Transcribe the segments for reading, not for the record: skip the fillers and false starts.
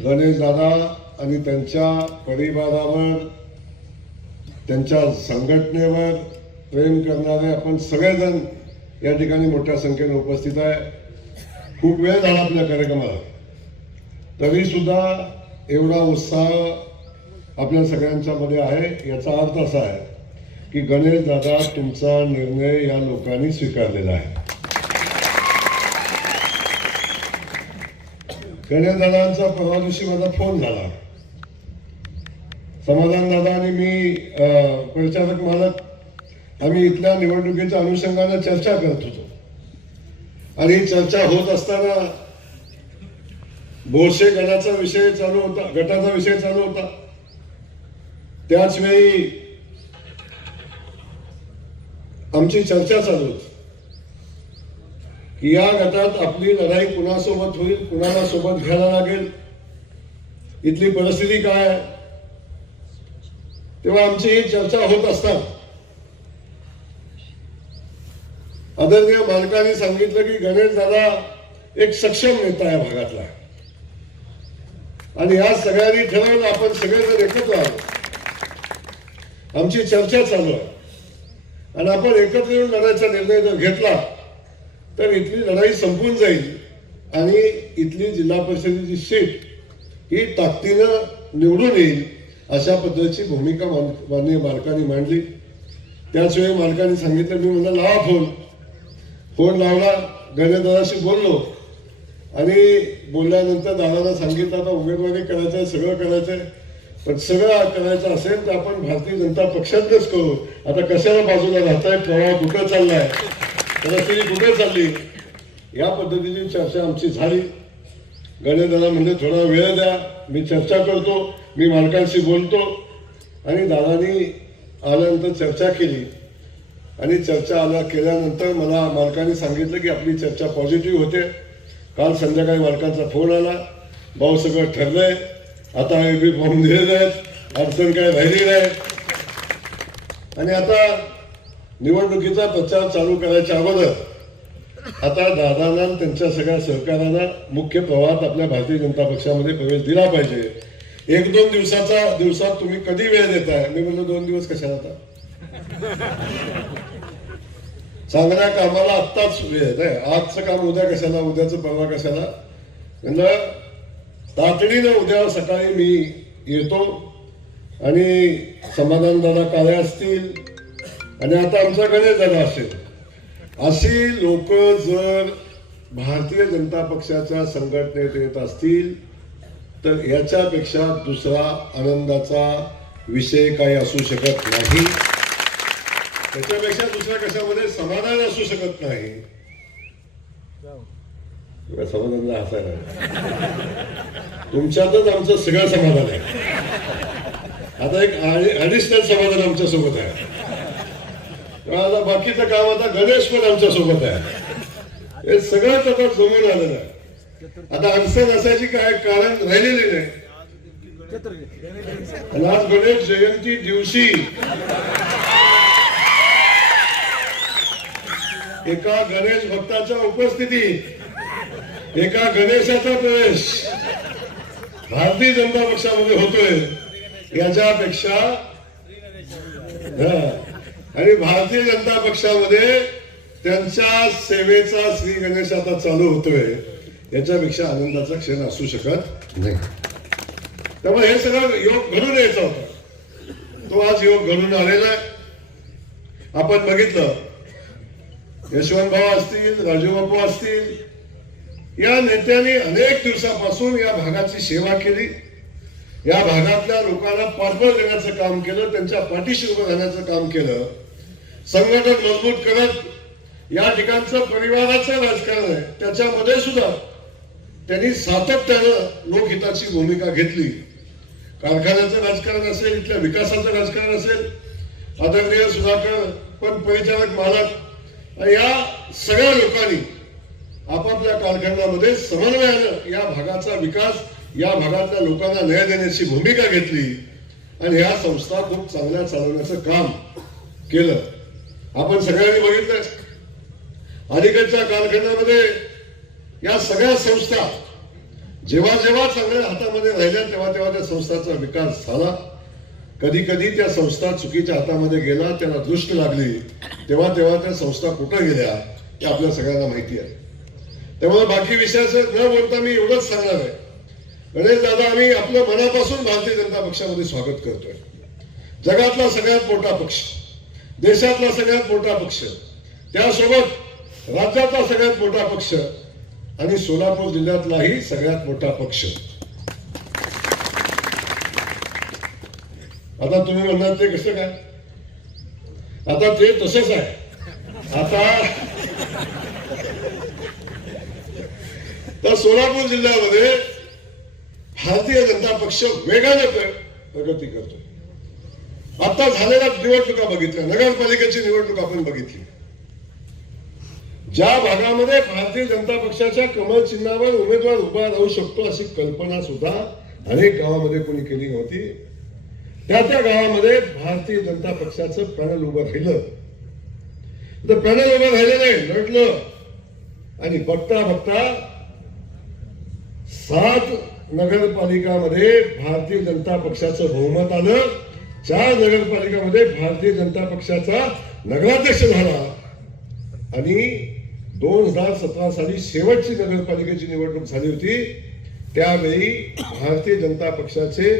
गणेश दादा आणि त्यांच्या परिवारावर, त्यांच्या संघटनेवर प्रेम करणारे आपण सगळेजण या ठिकाणी मोठ्या संख्येने उपस्थित आहे. खूप वेळ झाला आपल्या कार्यक्रमाला, तरी सुद्धा एवढा उत्साह आपल्या सगळ्यांच्या मध्ये आहे. याचा अर्थ असा आहे की गणेश दादा, तुमचा निर्णय या लोकांनी स्वीकारलेला आहे. गणेश दादांचा परवा दिवशी माझा फोन झाला. समाधान दादा आणि मी परिचारक मालक आम्ही इथल्या निवडणुकीच्या अनुषंगाने चर्चा करत होतो आणि ही चर्चा होत असताना बोरसे गटाचा विषय चालू होता. त्याच वेळी आमची चर्चा चालू होती की या गटात आपली लढाई कुणासोबत होईल, कुणाला सोबत घ्यायला लागेल, इथली परिस्थिती काय आहे. तेव्हा आमची ही चर्चा होत असताना आदरणीय मालकांनी सांगितलं की गणेश दादा एक सक्षम नेता आहे भागातला आणि या सगळ्यांनी ठरवलं आपण सगळेजण एकत्र आलो. आमची चर्चा चालू आहे आणि आपण एकत्र येऊन लढायचा निर्णय जर घेतला तर इथली लढाई संपून जाईल आणि इथली जिल्हा परिषदेची सीट ही ताकदीनं निवडून येईल, अशा पद्धतीची भूमिका माननीय मालकांनी मांडली. त्याच वेळी मालकांनी सांगितलं, मी म्हणलं लावा फोन लावला, गणेशदादाशी बोललो आणि बोलल्यानंतर दादांना सांगितलं आता उमेदवारी करायचंय, सगळं करायचंय, पण सगळं करायचं असेल तर आपण भारतीय जनता पक्षातच करू. आता कशाला बाजूला राहताय, प्रवाह कुठं चाललाय, परिस्थिती कुठे चालली, या पद्धतीची चर्चा आमची झाली. गणेशदादा म्हणजे थोडा वेळ द्या, मी चर्चा करतो, मी मालकांशी बोलतो. आणि दादानी आल्यानंतर चर्चा केली आणि चर्चा केल्यानंतर मला मालकांनी सांगितलं की आपली चर्चा पॉझिटिव्ह होते. काल संध्याकाळी मालकांचा फोन आला, भाऊ सगळं ठरलंय, आता एबी फॉर्म दिलेले आहेत, अडचण काय राहिली नाही आणि आता निवडणुकीचा प्रचार चालू करायच्या अगोदर आता दादांना त्यांच्या सगळ्या सहकार्यांना मुख्य प्रवाहात आपल्या भारतीय जनता पक्षामध्ये प्रवेश दिला पाहिजे. 1-2 दिवसात तुम्ही कधी वेळ देताय? मी म्हणलो 2 दिवस कशाला, आता चांगल्या कामाला आत्ताच वेळ नाही, आजचं काम उद्या कशाला, उद्याचं परवा कशाला. म्हणलं तातडीनं उद्या सकाळी मी येतो आणि समाधान दादा काळे असतील आणि आता आमचा गणेश दादा असेल, अशी लोक जर भारतीय जनता पक्षाच्या संघटनेत येत असतील तर याच्यापेक्षा दुसरा आनंदाचा विषय काही असू शकत नाही. त्याच्यापेक्षा दुसऱ्या कशामध्ये समाधान असू शकत नाही. समाधान हसायला तुमच्यातच आमचं सगळं समाधान आहे. आता एक ॲडिशनल समाधान आमच्या सोबत आहे. आता बाकीचं काम आता गणेश पण आमच्या सोबत आहे. हे सगळंच आता जमून आलेलं आहे. आता अडचण असायची काय कारण राहिलेली नाही. आज गणेश जयंती दिवशी एका गणेश भक्ताच्या उपस्थितीत एका गणेशाचा प्रवेश भारतीय जनता पक्षामध्ये होतोय, याच्यापेक्षा आणि भारतीय जनता पक्षामध्ये त्यांच्या सेवेचा श्री गणेश आता चालू होतोय, याच्यापेक्षा आनंदाचा क्षण असू शकत नाही. त्यामुळे हे सगळं योग घडून यायचा होता, तो आज योग घडून आलेला आहे. आपण बघितलं यशवंत भाऊ असतील, राजू बापू असतील, या नेत्यांनी अनेक दिवसापासून या भागाची सेवा केली, या भागातल्या लोकांना पाठबळ देण्याचं काम केलं, त्यांच्या पाठीशी उभं राहण्याचं काम केलं. संघटन मजबूत करत या ठिकाणचं परिवाराचं राजकारण आहे त्याच्यामध्ये सुद्धा त्यांनी सातत्यानं लोकहिताची भूमिका घेतली. कारखान्याचं राजकारण असेल, इथल्या विकासाचं राजकारण असेल, आदरणीय सुधाकर पण परिचारक मालक, या सगळ्या लोकांनी आपापल्या कारखान्यामध्ये समन्वयानं या भागाचा विकास, या भागातल्या लोकांना न्याय देण्याची भूमिका घेतली आणि ह्या संस्था खूप चांगल्या चालवण्याचं काम केलं. आपण सगळ्यांनी बघितलं अलीकडच्या कालखंडामध्ये या सगळ्या संस्था जेव्हा जेव्हा चांगल्या हातामध्ये राहिल्या तेव्हा तेव्हा त्या संस्थांचा विकास झाला. कधी कधी त्या संस्था चुकीच्या हातामध्ये गेला, त्यांना दृष्ट लागली, तेव्हा तेव्हा त्या संस्था कुठं गेल्या हे आपल्या सगळ्यांना माहिती आहे. त्यामुळे बाकी विषयाचं न बोलता मी एवढंच सांगणार आहे, गणेश दादा, आम्ही आपलं मनापासून भारतीय जनता पक्षामध्ये स्वागत करतोय. जगातला सगळ्यात मोठा पक्ष, देशातला सगळ्यात मोठा पक्ष, त्यासोबत राज्यातला सगळ्यात मोठा पक्ष आणि सोलापूर जिल्ह्यातलाही सगळ्यात मोठा पक्ष. आता तुम्ही म्हणणार ते कसं काय? आता ते तसंच आहे. आता तर सोलापूर जिल्ह्यामध्ये भारतीय जनता पक्ष वेगाने प्रगती करतो. आता झालेल्या निवडणुका बघितल्या, नगरपालिकेची निवडणूक आपण बघितली. ज्या भागामध्ये भारतीय जनता पक्षाच्या कमळ चिन्हावर उमेदवार उभा राहू शकतो अशी कल्पना सुद्धा अनेक गावामध्ये कोणी केली नव्हती, त्या गावामध्ये भारतीय जनता पक्षाचं पॅनल उभं राहिलं. तर पॅनल उभं राहिलं नाही, लढलं आणि बघता बघता 7 नगरपालिकामध्ये भारतीय जनता पक्षाचं बहुमत आलं. 4 नगरपालिकामध्ये भारतीय जनता पक्षाचा नगराध्यक्ष झाला आणि 2017 साली शेवटची नगरपालिकेची निवडणूक झाली होती. त्यावेळी भारतीय जनता पक्षाचे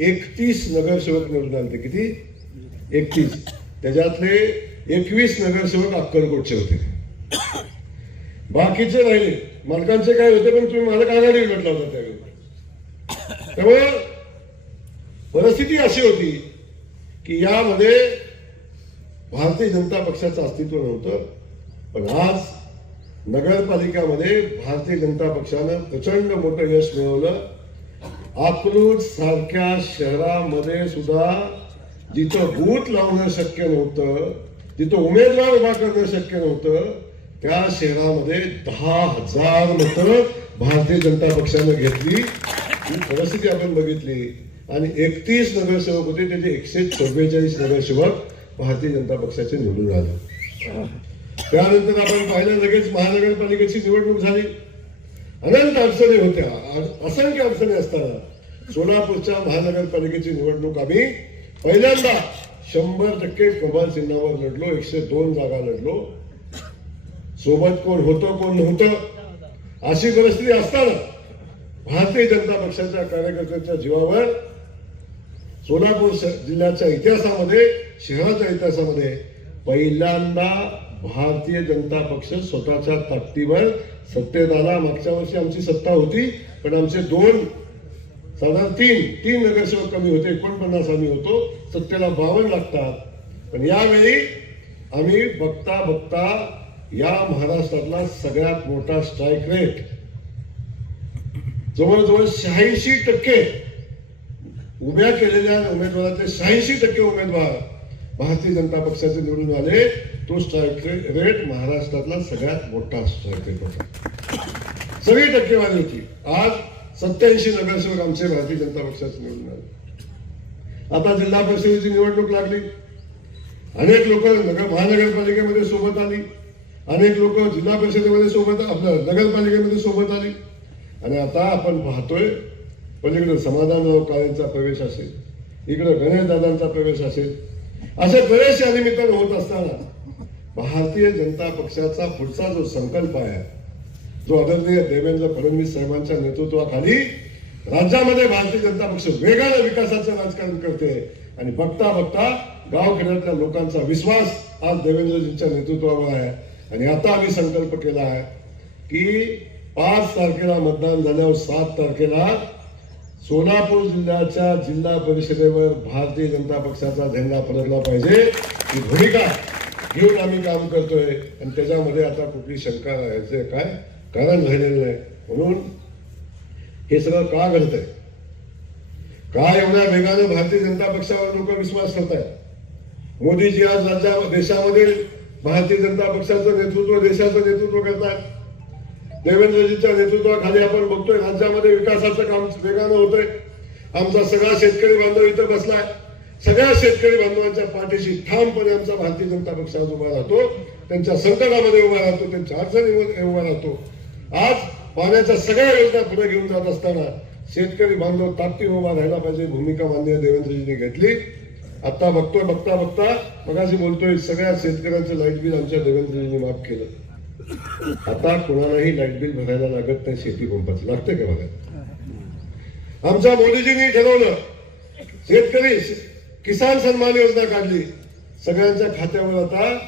31 नगरसेवक निवडून आले. किती? 31. त्याच्यातले 21 नगरसेवक अक्कलकोटचे होते, बाकीचे राहिले. मालकांचे काय होते, पण तुम्ही मालक आघाडी लढला होता त्यावेळी. त्यामुळे परिस्थिती अशी होती की यामध्ये भारतीय जनता पक्षाचं अस्तित्व नव्हतं. पण आज नगरपालिकामध्ये भारतीय जनता पक्षानं प्रचंड मोठं यश मिळवलं. अकलूज सारख्या शहरामध्ये सुद्धा जिथं बूथ लावणं शक्य नव्हतं, जिथं उमेदवार उभा करणं शक्य नव्हतं, त्या शहरामध्ये 10,000 मतं भारतीय जनता पक्षानं घेतली. ही परिस्थिती आपण बघितली आणि 31 नगरसेवक होते, त्याचे 144 नगरसेवक भारतीय जनता पक्षाचे निवडून आले. त्यानंतर आपण पाहिलं लगेच महानगरपालिकेची निवडणूक झाली. अनंत अडचणी होत्या, असंख्य अडचणी असताना सोलापूरच्या महानगरपालिकेची निवडणूक आम्ही पहिल्यांदा 100% कमळ चिन्हावर लढलो. 102 जागा लढलो. सोबत कोण होतं कोण नव्हतं अशी परिस्थिती असताना भारतीय जनता पक्षाच्या कार्यकर्त्यांच्या जीवावर सोलापूर जिल्ह्याच्या इतिहासामध्ये, शहराच्या इतिहासामध्ये पहिल्यांदा भारतीय जनता पक्ष स्वतःच्या ताकदीवर सत्तेत आला. मागच्या वर्षी आमची सत्ता होती, पण आमचे साधारण तीन नगरसेवक कमी होते. 49 आम्ही होतो. सत्तेला 52 लागतात. पण यावेळी आम्ही बघता बघता या महाराष्ट्रातला सगळ्यात मोठा स्ट्राईक रेट, जवळजवळ 86% उभ्या केलेल्या उमेदवारातले 86% उमेदवार भारतीय जनता पक्षाचे निवडून आले. तो स्ट्राईक रेट महाराष्ट्रातला सगळ्यात मोठा स्ट्राईक रेट होता. सगळी टक्केवारी होती. आज 87 नगरसेवक आमचे भारतीय जनता पक्षाचे निवडून आले. आता जिल्हा परिषदेची निवडणूक लागली. अनेक लोक महानगरपालिकेमध्ये सोबत आली, अनेक लोक जिल्हा परिषदेमध्ये सोबत, आपलं नगरपालिकेमध्ये सोबत आली. आणि आता आपण पाहतोय पलीकडे समाधानराव काळेंचा प्रवेश असेल, इकडे गणेशदादांचा प्रवेश असेल, असे प्रवेश या निमित्ताने होत असताना भारतीय जनता पक्षाचा पुढचा जो संकल्प आहे, जो आदरणीय देवेंद्र फडणवीस साहेबांच्या नेतृत्वाखाली राज्यामध्ये भारतीय जनता पक्ष वेगाने विकासाचं राजकारण करते. आणि बघता बघता गावखेड्यातल्या लोकांचा विश्वास आज देवेंद्रजींच्या नेतृत्वावर आहे. आणि आता आम्ही संकल्प केला आहे की 5 तारखेला मतदान झाल्यावर 7 तारखेला सोलापूर जिल्ह्याच्या जिल्हा परिषदेवर भारतीय जनता पक्षाचा झेंडा फडकला पाहिजे. ही भूमिका घेऊन आम्ही काम करतोय. आणि त्याच्यामध्ये आता कुठली शंका राहायचं काय कारण राहिलेलं नाही. म्हणून हे सगळं का घडतंय, का एवढ्या वेगानं भारतीय जनता पक्षावर लोक विश्वास करतायत? मोदीजी आज देशामध्ये भारतीय जनता पक्षाचं नेतृत्व, देशाचं नेतृत्व करतात. देवेंद्रजींच्या नेतृत्वाखाली आपण बघतोय राज्यामध्ये विकासाचं काम वेगानं होतंय. आमचा सगळा शेतकरी बांधव इथं बसलाय. सगळ्या शेतकरी बांधवांच्या पाठीशी ठामपणे आमचा भारतीय जनता पक्ष उभा राहतो. त्यांच्या संकटामध्ये उभा राहतो, त्यांच्या अडचणीमध्ये उभा राहतो. आज पाण्याच्या सगळ्या योजना पुढे घेऊन जात असताना शेतकरी बांधव ताकदीने उभा राहायला पाहिजे, भूमिका माननीय देवेंद्रजींनी घेतली. आता बघता मगाशी बोलतोय सगळ्या शेतकऱ्यांचं लाईट बिल आमच्या देवेंद्रजींनी माफ केलं. आता कोणालाही लाईट बिल भरायला लागत नाही, शेती पंपाचं लागते का बघा. आमच्या मोदीजींनी ठरवलं शेतकरी किसान सन्मान योजना काढली, सगळ्यांच्या खात्यावर आता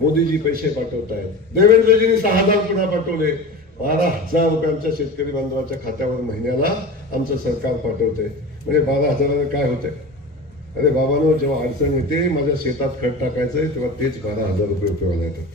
मोदीजी पैसे पाठवतायत. देवेंद्रजींनी 6,000 पुन्हा पाठवले. 12,000 रुपये आमच्या शेतकरी बांधवाच्या खात्यावर महिन्याला आमचं सरकार पाठवते. म्हणजे 12,000 काय होते. अरे बाबांनो, जेव्हा अडचण येते माझ्या शेतात खत टाकायचंय तेव्हा तेच 12,000 रुपये उपयोगाला येतात,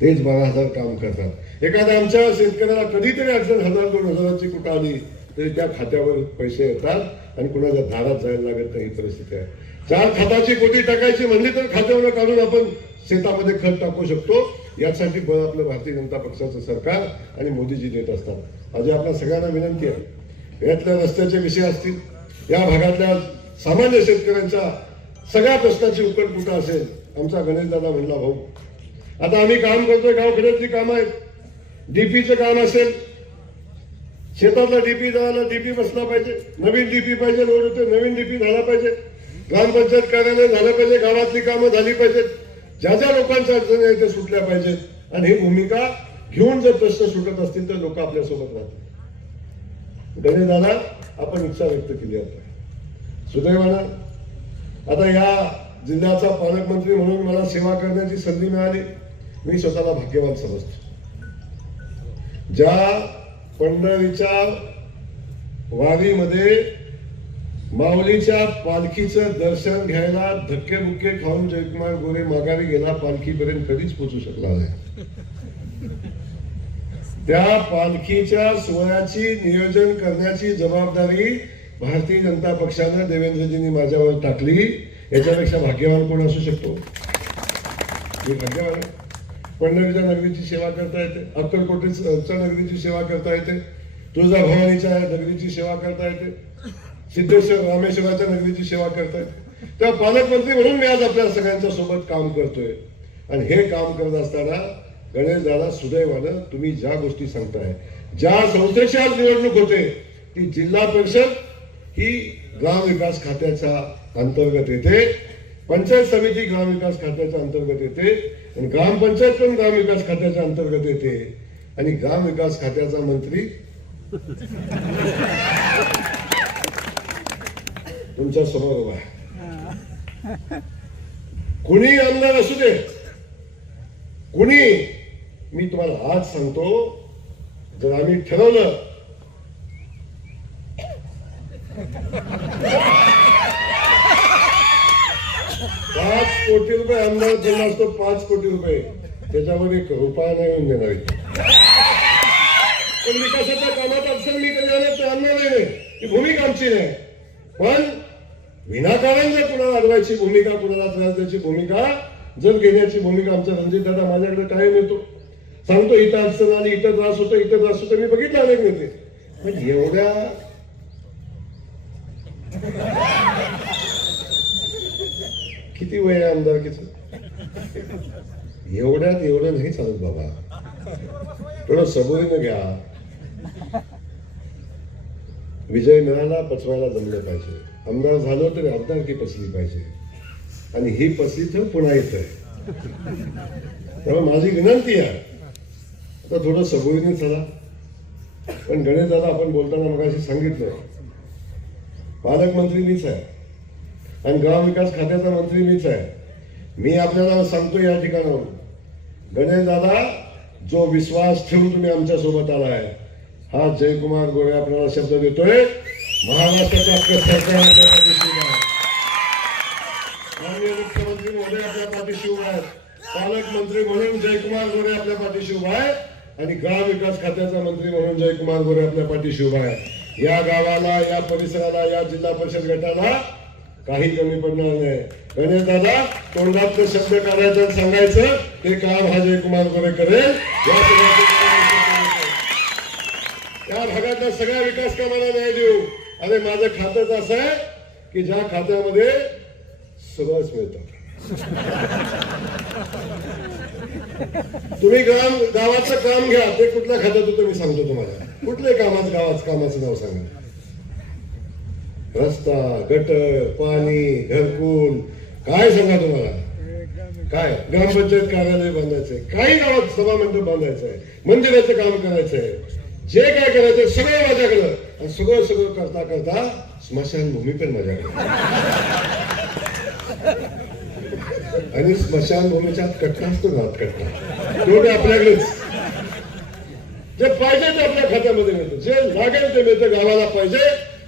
तेच 12,000 काम करतात. एखाद्या आमच्या शेतकऱ्याला कधीतरी अडचण 1,000-2,000ची कुठं आली तरी त्या खात्यावर पैसे येतात आणि कुणाच्या दारात जायला लागत नाही. ही परिस्थिती आहे. 4 खताची कोटी टाकायची म्हणली तर खात्यावर काढून आपण शेतामध्ये खत टाकू शकतो. यासाठी बळ आपलं भारतीय जनता पक्षाचं सरकार आणि मोदीजी देत असतात. माझी आपल्या सगळ्यांना विनंती आहे, यातल्या रस्त्याचे विषय असतील, या भागातल्या सामान्य शेतकऱ्यांच्या सगळ्या प्रश्नाची उकल कुठं असेल. आमचा गणेशदादा म्हणला भाऊ, आता आम्ही काम करतोय, गावखेड्यातली कामं आहेत. डीपीचं काम असेल, शेतातला डीपी झाला, डीपी बसला पाहिजे, नवीन डीपी पाहिजे, रोड होते नवीन डीपी झाला पाहिजे, ग्रामपंचायत कार्यालय झालं पाहिजे, गावातली कामं झाली पाहिजेत, ज्या ज्या लोकांच्या अडचणी आहेत ते सुटल्या पाहिजेत. आणि ही भूमिका घेऊन जर प्रश्न सुटत असतील तर लोक आपल्यासोबत राहतील. गणेशदादा, आपण इच्छा व्यक्त केली आहे. सुदैवानं आता या जिल्ह्याचा पालकमंत्री म्हणून मला सेवा करण्याची संधी मिळाली. मी स्वतःला भाग्यवान समजतो. ज्या पंढरीच्या वारीमध्ये माऊलीच्या पालखीचं दर्शन घ्यायला धक्केबुक्के खाऊन जयकुमार गोरे माघारी गेला, पालखीपर्यंत कधीच पोहोचू शकला नाही. त्या पालखीच्या सोहळ्याची नियोजन करण्याची जबाबदारी भारतीय जनता पक्षानं देवेंद्रजींनी माझ्यावर टाकली. याच्यापेक्षा भाग्यवान कोण असू शकतो. मी भाग्यवान. पंढरीच्या नगरीची सेवा करता येते, अक्कलकोटच्या नगरीची सेवा करता येते, तुळजाभवानीच्या नगरीची सेवा करता येते, सिद्धेश्वर रामेश्वराच्या नगरीची सेवा करता येते. तेव्हा पालकमंत्री म्हणून मी आज आपल्या सगळ्यांच्या सोबत काम करतोय. आणि हे काम करत असताना गणेशदादा, सुदैवानं तुम्ही ज्या गोष्टी सांगताय, ज्या संस्थेची आज निवडणूक होते ती जिल्हा परिषद ही ग्रामविकास खात्याच्या अंतर्गत येते, पंचायत समिती ग्रामविकास खात्याच्या अंतर्गत येते, आणि ग्रामपंचायत पण ग्रामविकास खात्याच्या अंतर्गत येते. आणि ग्रामविकास खात्याचा मंत्री तुमच्या समोर उभा आहे. कुणी आमदार असू दे, कुणी, मी तुम्हाला आज सांगतो, जर आम्ही ठरवलं 5 कोटी रुपये आमदार दिला असतो, 5 कोटी रुपये, त्याच्यावर 1 रुपया नाही येऊन देणार. पण विकासाच्या कामात अडचण मी कधी आणणार नाही, ही भूमिका आमची नाही. पण विनाकारण जर कुणाला अडवायची भूमिका, कुणाला त्रास द्यायची भूमिका जर घेण्याची भूमिका, आमचा रणजितदादा माझ्याकडे कायम येतो, सांगतो इथं अडचण आली, इथं त्रास होतो, इथं त्रास होतो. मी बघितलं अनेक नेते, पण एवढ्या किती वय आहे आमदारकीचं, एवढं नाही चालत बाबा. थोडं सबुरीनं घ्या. विजय मिळाला, पचवायला जमलं पाहिजे. आमदार झालो तरी आमदारकी पचली पाहिजे, आणि ही पचली तर पुन्हा येत आहे. त्यामुळे माझी विनंती आहे, आता थोडं सबुरीने चला. पण गणेशदादा, आपण बोलताना मगाशी सांगितलं, पालकमंत्री मीच आहे आणि ग्रामविकास खात्याचा मंत्री मीच आहे. मी आपल्याला सांगतो या ठिकाणावर, गणेशदादा, जो विश्वास ठेवून तुम्ही आमच्या सोबत आलाय, हा जयकुमार गोरे आपल्याला शब्द देतोय, महाराष्ट्राच्या सरकार आपल्या पाठीशी उभा आहे. माननीय मुख्यमंत्री महोदय आपल्या पाठीशी उभा आहेत, पालकमंत्री म्हणून जयकुमार गोरे आपल्या पाठीशी उभा आहे, आणि ग्रामविकास खात्याचा मंत्री म्हणून जयकुमार गोरे आपल्या पाठीशी उभा आहे. या गावाला, या परिसराला, या जिल्हा परिषद गटाला काही कमी पडणार नाही. गणेशदादा, तोंडातले शब्द काढायचं, सांगायचं ते काम हा जयकुमार गोरे करेल. त्या भागातल्या सगळ्या विकास कामाला न्याय देऊ. अरे माझं खातंच असं आहे की ज्या खात्यामध्ये सगळंच मिळतं. तुम्ही गावाचं काम घ्या, ते कुठल्या खात्यात होतं मी सांगतो तुम्हाला. कुठले कामाचं नाव सांगा. रस्ता, गटर, पाणी, घरकुल, काय सांगा तुम्हाला. काय ग्रामपंचायत कार्यालय बांधायचंय, काही गावात सभा मंडप बांधायचंय, मंदिराचं काम करायचंय, जे काय करायचंय सगळं माझ्याकडं. आणि सगळं करता करता स्मशानभूमी पण माझ्याकडे. आणि स्मशानभूमीच्या कट्टा असतो ना, कट्टा तो आपल्याकडेच. जे पाहिजे ते आपल्या खात्यामध्ये मिळतं, जे लागेल ते मिळतं. गावाला पाहिजे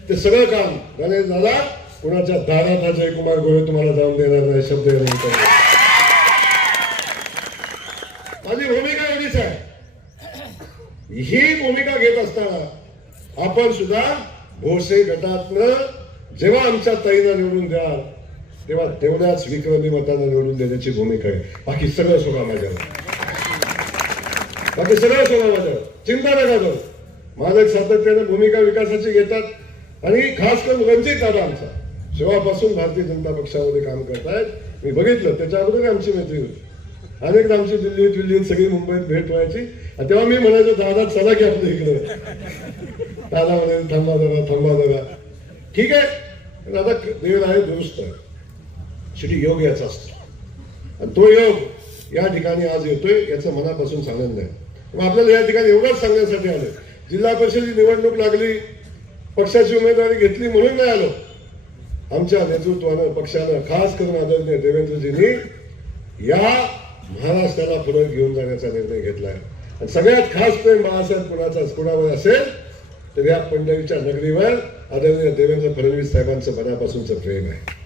ते सगळं काम गणेश दादा कुणाच्या दारात अजय कुमार गोरे तुम्हाला जाऊन देणार नाही, शब्द माझी भूमिका एवढीच आहे. ही भूमिका घेत असताना आपण सुद्धा भोसे गटातनं जेव्हा आमच्या ताईला निवडून द्याल तेव्हा तेवढ्याच विक्रमी मतानं निवडून देण्याची भूमिका आहे. बाकी सगळं सोडा माझ्यावर, बाकी सगळं सोडा माझ्यावर, चिंता नका करू. मालक सातत्याने भूमिका विकासाची घेतात. आणि खास करून रणजित दादा आमचा जेव्हापासून भारतीय जनता पक्षामध्ये काम करतायत, मी बघितलं त्याच्या अगोदर आमची मैत्री होती. अनेकदा आमची दिल्लीत सगळी मुंबईत भेट व्हायची. तेव्हा मी म्हणायचो दादा चला की आपल्या इकडे. दादा म्हणायचं थांबा जरा. ठीक आहे, दादा देव आहे, दुरुस्त आहे. शेवटी योग याचा असतो आणि तो योग या ठिकाणी आज येतोय याचं मनापासून आनंद आहे. मग आपल्याला या ठिकाणी एवढंच सांगण्यासाठी आलं, जिल्हा परिषदेची निवडणूक लागली, पक्षाची उमेदवारी घेतली म्हणून नाही आलो. आमच्या नेतृत्वानं, पक्षानं, खास करून आदरणीय देवेंद्रजींनी या महाराष्ट्राला पुढे घेऊन जाण्याचा निर्णय घेतलाय. आणि सगळ्यात खास प्रेम बाळासाहेब कुणावर असेल तर या पंढरीच्या नगरीवर आदरणीय देवेंद्र फडणवीस साहेबांचं मनापासूनचं प्रेम आहे.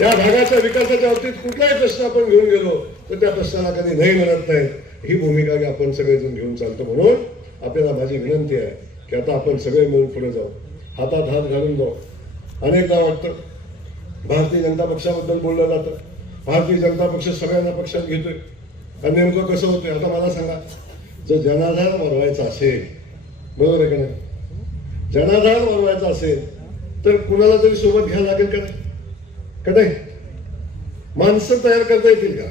या भागाच्या विकासाच्या बाबतीत कुठलाही प्रश्न आपण घेऊन गेलो तर त्या प्रश्नाला कधी नाही म्हणत नाही. ही भूमिका आपण सगळेजण घेऊन चालतो. म्हणून आपल्याला माझी विनंती आहे की आता आपण सगळे मिळून पुढे जाऊ, हातात हात घालून जाऊ. अनेकदा वाटतं भारतीय जनता पक्षाबद्दल बोललं जातं, भारतीय जनता पक्ष सगळ्यांना पक्षात घेतोय. आणि नेमकं कसं होतंय आता मला सांगा. जर जनाधार वाढवायचा असेल, बरोबर आहे का नाही, जनाधार वाढवायचा असेल तर कुणाला तरी सोबत घ्यायला लागेल का नाही? का नाही? माणसं तयार करता येतील का?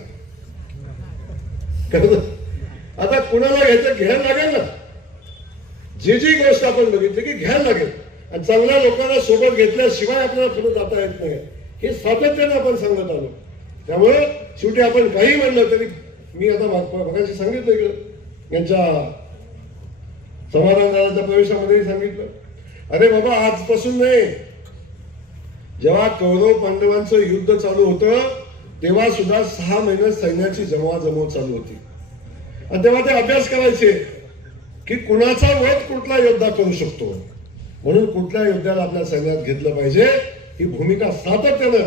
आता कुणाला घ्यायला लागेल ना. जी गोष्ट आपण बघितली की घ्यायला लागेल. आणि चांगल्या लोकांना सोबत घेतल्याशिवाय आपल्याला पुढे जाता येत नाही, हे सातत्याने आपण सांगत आलो. त्यामुळे शेवटी आपण काही म्हणलं तरी, मी आता मगाशी सांगितलं इकडं यांच्या समाधानदाराच्या प्रवेशामध्ये सांगितलं, अरे बाबा आजपासून नाही, जेव्हा कौरव पांडवांचं युद्ध चालू होतं तेव्हा सुद्धा 6 महिने सैन्याची जमवाजमव चालू होती. आणि तेव्हा ते अभ्यास करायचे की कुणाचा वध कुठला योद्धा करू शकतो, म्हणून कुठल्या योद्ध्याला आपल्या सैन्यात घेतलं पाहिजे, ही भूमिका सातत्यानं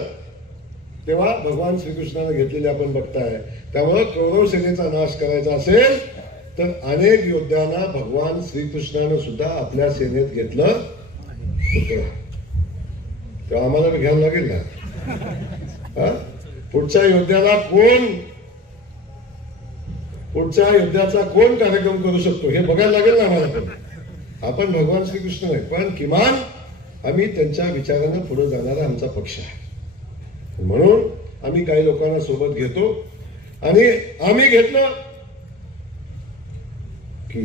तेव्हा भगवान श्रीकृष्णाने घेतलेली आपण बघताय. त्यामुळे कौरव सेनेचा नाश करायचा असेल तर अनेक योद्ध्यांना भगवान श्रीकृष्णानं सुद्धा आपल्या सेनेत घेतलं होतं. तेव्हा आम्हाला घ्यायला लागेल ना. पुढच्या युद्धाचा कोण कार्यक्रम करू शकतो हे बघायला लागेल ना आम्हाला. आपण भगवान श्रीकृष्ण नाही, पण किमान आम्ही त्यांच्या विचारानं पुढे जाणारा आमचा पक्ष आहे. म्हणून आम्ही काही लोकांना सोबत घेतो. आणि आम्ही घेतलं की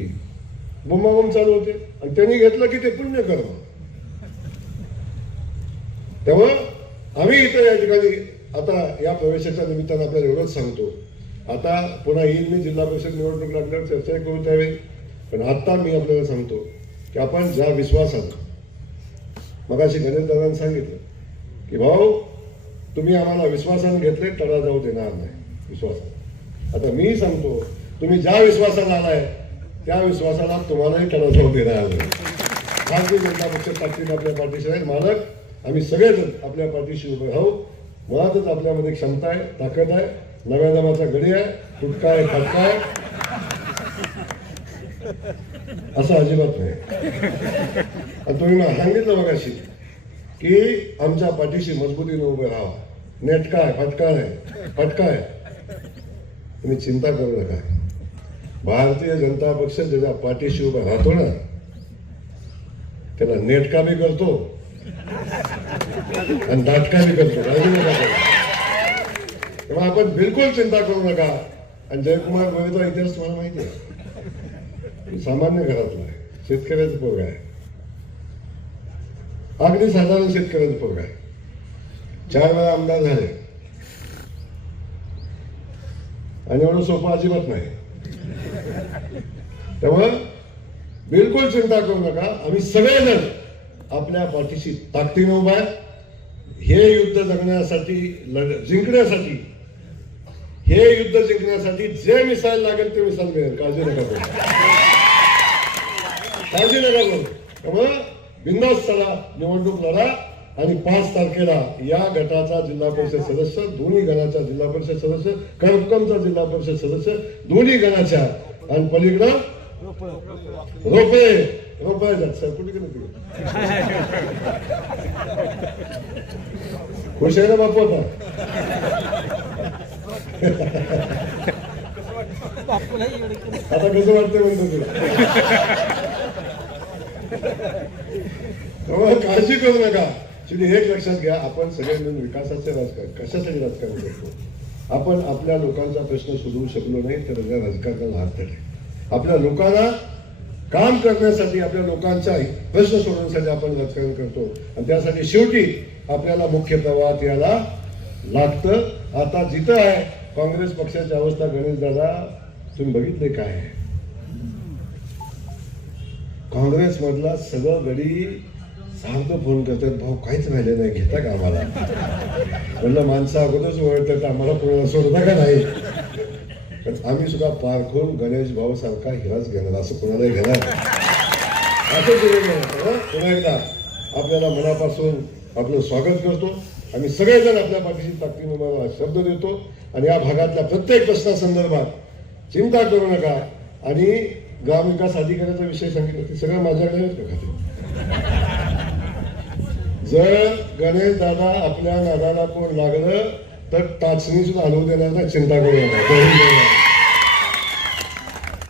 बोंबाबोंब चालू होते, आणि त्यांनी घेतलं की ते पुण्य कर्म. त्यामुळं आम्ही इथं या ठिकाणी आता या प्रवेशाच्या निमित्तानं आपल्याला एवढंच सांगतो. आता पुन्हा येईल मी जिल्हा परिषद निवडणूक लागल्यावर चर्चा करू त्यावेळी. पण आता मी आपल्याला सांगतो की आपण ज्या विश्वासानं, मगाशी गणेश दादांनी सांगितलं की भाऊ तुम्ही आम्हाला विश्वासानं घेतले, तडा जाऊ देणार नाही विश्वासानं. आता मी सांगतो तुम्ही ज्या विश्वासाला आलाय त्या विश्वासाला तुम्हालाही तडा जाऊ देणार नाही. भारतीय जनता पक्ष ताकदीने आपल्या पाठीशी आहे. मालक आम्ही सगळेजण आपल्या पाठीशी उभे राहू. मुळातच आपल्यामध्ये क्षमता आहे, ताकद आहे, नव्या दमाचा गडी आहे, तुटका आहे, खटका आहे असं अजिबात नाही. आणि तुम्ही मला सांगितलं मगाशी की आमच्या पाठीशी मजबूतीने उभे राहा. नेटका आहे, फटका आहे, तुम्ही चिंता करू नका. भारतीय जनता पक्ष ज्याच्या पाठीशी उभा राहतो ना त्याला नेटका बी करतो आणि नाटका बी करतो. तेव्हा आपण बिलकुल चिंता करू नका. आणि जयकुमार गोरेचा इतिहास तुम्हाला माहिती आहे, सामान्य घरातला आहे, शेतकऱ्याचं पोरगा आहे, अगदी साधारण शेतकऱ्याचं पोरगा आहे, 4 वेळा आमदार झाले आणि एवढं सोपं अजिबात नाही. त्यामुळे बिलकुल चिंता करू नका. आम्ही सगळेजण आपल्या पाठीशी ताकदीने उभा आहे. हे युद्ध जगण्यासाठी जिंकण्यासाठी हे युद्ध जिंकण्यासाठी जे मिसाईल लागेल ते मिसाईल मिळेल. काळजी नका करू, काळजी नका करू. त्यामुळे बिनधास्त चला, निवडणूक लढा आणि 5 तारखेला या गटाचा जिल्हा परिषद सदस्य, दोन्ही गणाचा जिल्हा परिषद सदस्य, कळपकमचा जिल्हा परिषद सदस्य, दोन्ही गणाच्या आणि पलीकडं रोपे जात सर कुठे खुश आहे ना बापू? आता कसं वाटतं म्हणतो तुला? काळजी करू नका. एक लक्षात घ्या, आपण सगळे मिळून विकासाचे राजकारण कशासाठी राजकारण करतो? आपण आपल्या लोकांचा प्रश्न सोडवू शकलो नाही तर या राजकारणाला अर्थ नाही. आपल्या लोकांना काम करण्यासाठी, आपल्या लोकांचा प्रश्न सोडवण्यासाठी आपण राजकारण करतो आणि त्यासाठी शेवटी आपल्याला मुख्य प्रवाहात यायला लागतं. आता जिथं आहे काँग्रेस पक्षाची अवस्था, गणेश दादा तुम्ही बघितले काय आहे? काँग्रेस मधला सगळं गडी सारखं फोन करतात, भाऊ काहीच राहिले नाही, घेता का आम्हाला? म्हणलं माणसं अगोदरच ओळखतात, आम्हाला कोणाला सोडता का नाही? आम्ही सुद्धा पारखून गणेश भाऊ सारखा हिराच घेणार, असं कोणालाही घेणार असं पुन्हा एकदा आपल्याला मनापासून आपलं स्वागत करतो. आम्ही सगळेजण आपल्या पाठीशी ताकदीने मला शब्द देतो आणि या भागातल्या प्रत्येक प्रश्नासंदर्भात चिंता करू नका. आणि ग्रामविकास अधिकाऱ्याचा विषय सांगितलं ते सगळं माझ्याकडे खाते. जर गणेश दादा आपल्या नादाला कोण लागलं तर टाचणी सुद्धा हलवू देणार नाही, चिंता करू नका.